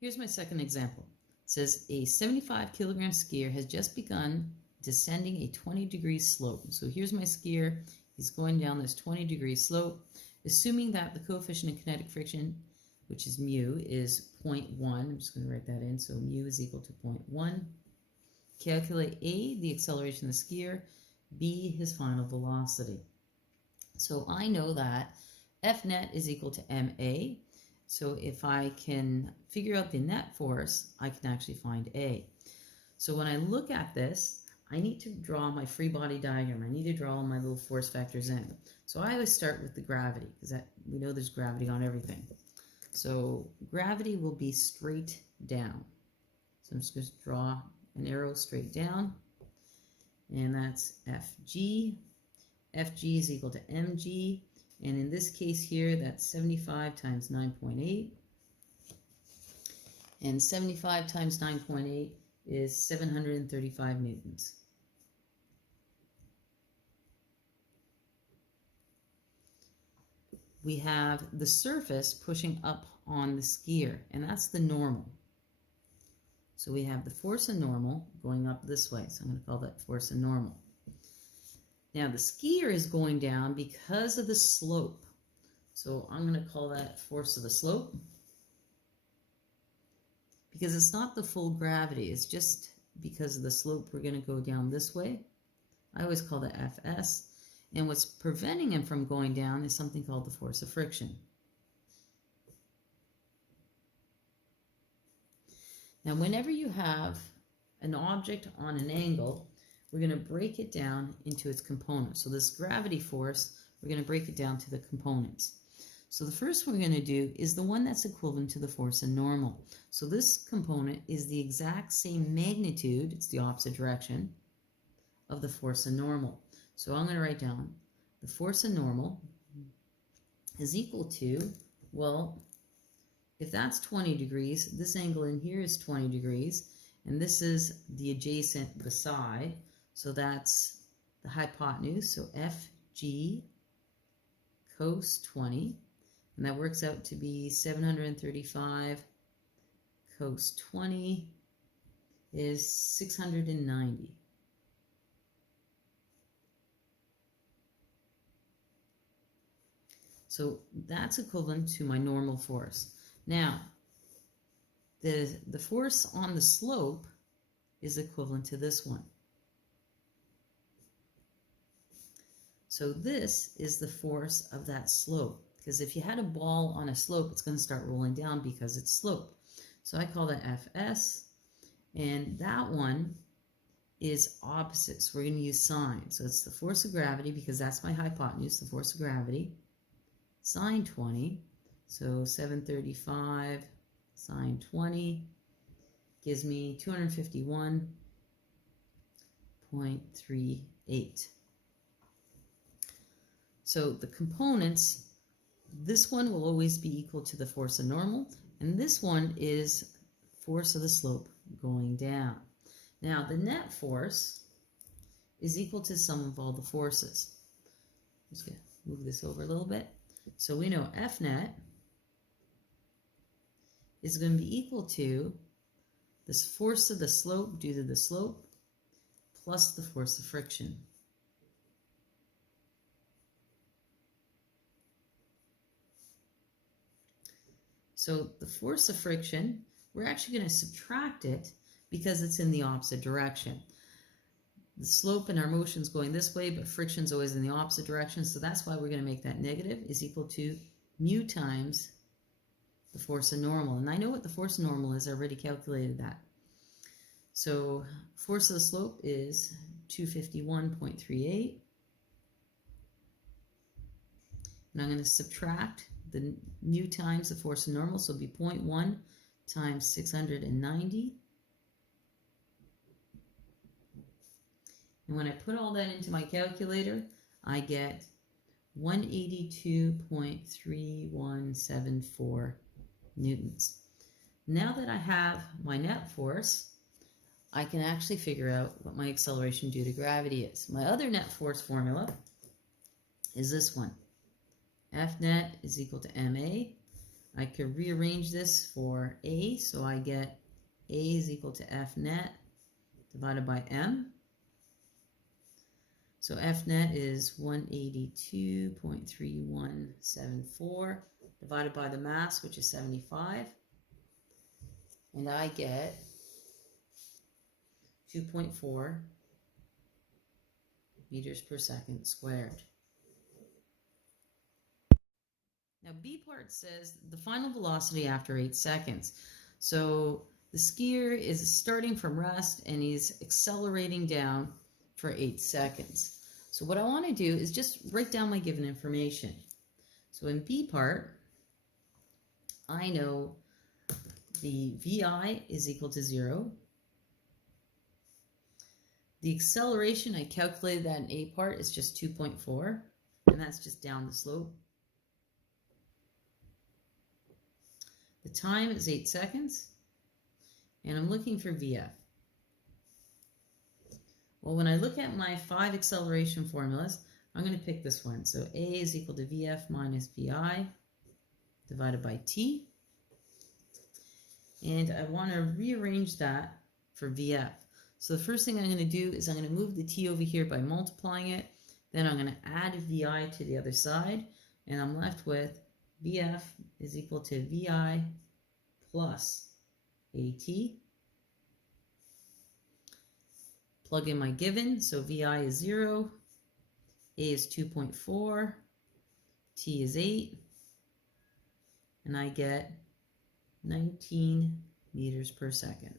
Here's my second example. It says a 75 kilogram skier has just begun descending a 20-degree slope. So here's my skier. He's going down this 20-degree slope. Assuming that the coefficient of kinetic friction, which is mu, is 0.1. I'm just going to write that in. So mu is equal to 0.1. Calculate A, the acceleration of the skier, B, his final velocity. So I know that F net is equal to ma. So if I can figure out the net force, I can actually find A. So when I look at this, I need to draw my free body diagram. I need to draw all my little force factors in. So I always start with the gravity, because we know there's gravity on everything. So gravity will be straight down. So I'm just going to draw an arrow straight down, and that's Fg. Fg is equal to mg, and in this case here, that's 75 times 9.8, and 75 times 9.8 is 735 newtons. We have the surface pushing up on the skier, and that's the normal. So we have the force of normal going up this way, so I'm going to call that force of normal. Now the skier is going down because of the slope, so I'm going to call that force of the slope, because it's not the full gravity, it's just because of the slope we're going to go down this way. I always call that Fs. And what's preventing him from going down is something called the force of friction. Now, whenever you have an object on an angle, we're going to break it down into its components. So this gravity force, we're going to break it down to the components. So the first one we're going to do is the one that's equivalent to the force of normal. So this component is the exact same magnitude, it's the opposite direction, of the force of normal. So I'm going to write down the force of normal is equal to, well, if that's 20 degrees, this angle in here is 20 degrees, and this is the adjacent beside, so that's the hypotenuse, so Fg cos 20, and that works out to be 735 cos 20 is 690. So that's equivalent to my normal force. Now, the force on the slope is equivalent to this one. So this is the force of that slope, because if you had a ball on a slope, it's going to start rolling down because it's slope. So I call that Fs, and that one is opposite, so we're going to use sine. So it's the force of gravity, because that's my hypotenuse, the force of gravity, sine 20, so 735 sine 20 gives me 251.38. So the components, this one will always be equal to the force of normal, and this one is force of the slope going down. Now the net force is equal to sum of all the forces. I'm just going to move this over a little bit. So we know F net is going to be equal to this force of the slope due to the slope plus the force of friction. So the force of friction, we're actually going to subtract it because it's in the opposite direction. The slope in our motion is going this way, but friction is always in the opposite direction, so that's why we're going to make that negative is equal to mu times the force of normal. And I know what the force of normal is, I already calculated that. So force of the slope is 251.38. And I'm going to subtract the mu times the force of normal, so it'll be 0.1 times 690. And when I put all that into my calculator, I get 182.3174 newtons. Now that I have my net force, I can actually figure out what my acceleration due to gravity is. My other net force formula is this one. F net is equal to ma. I could rearrange this for A, so I get A is equal to F net divided by M. So F net is 182.3174 divided by the mass, which is 75. And I get 2.4 meters per second squared. Now B part says the final velocity after 8 seconds. So the skier is starting from rest and he's accelerating down for 8 seconds. So what I want to do is just write down my given information. So in B part, I know the VI is equal to 0. The acceleration, I calculated that in A part, is just 2.4, and that's just down the slope. The time is 8 seconds, and I'm looking for VF. Well, when I look at my 5 acceleration formulas, I'm going to pick this one. So A is equal to VF minus VI divided by T. And I want to rearrange that for VF. So the first thing I'm going to do is I'm going to move the T over here by multiplying it. Then I'm going to add VI to the other side. And I'm left with VF is equal to VI plus AT. Plug in my given, so VI is 0, A is 2.4, T is 8, and I get 19 meters per second.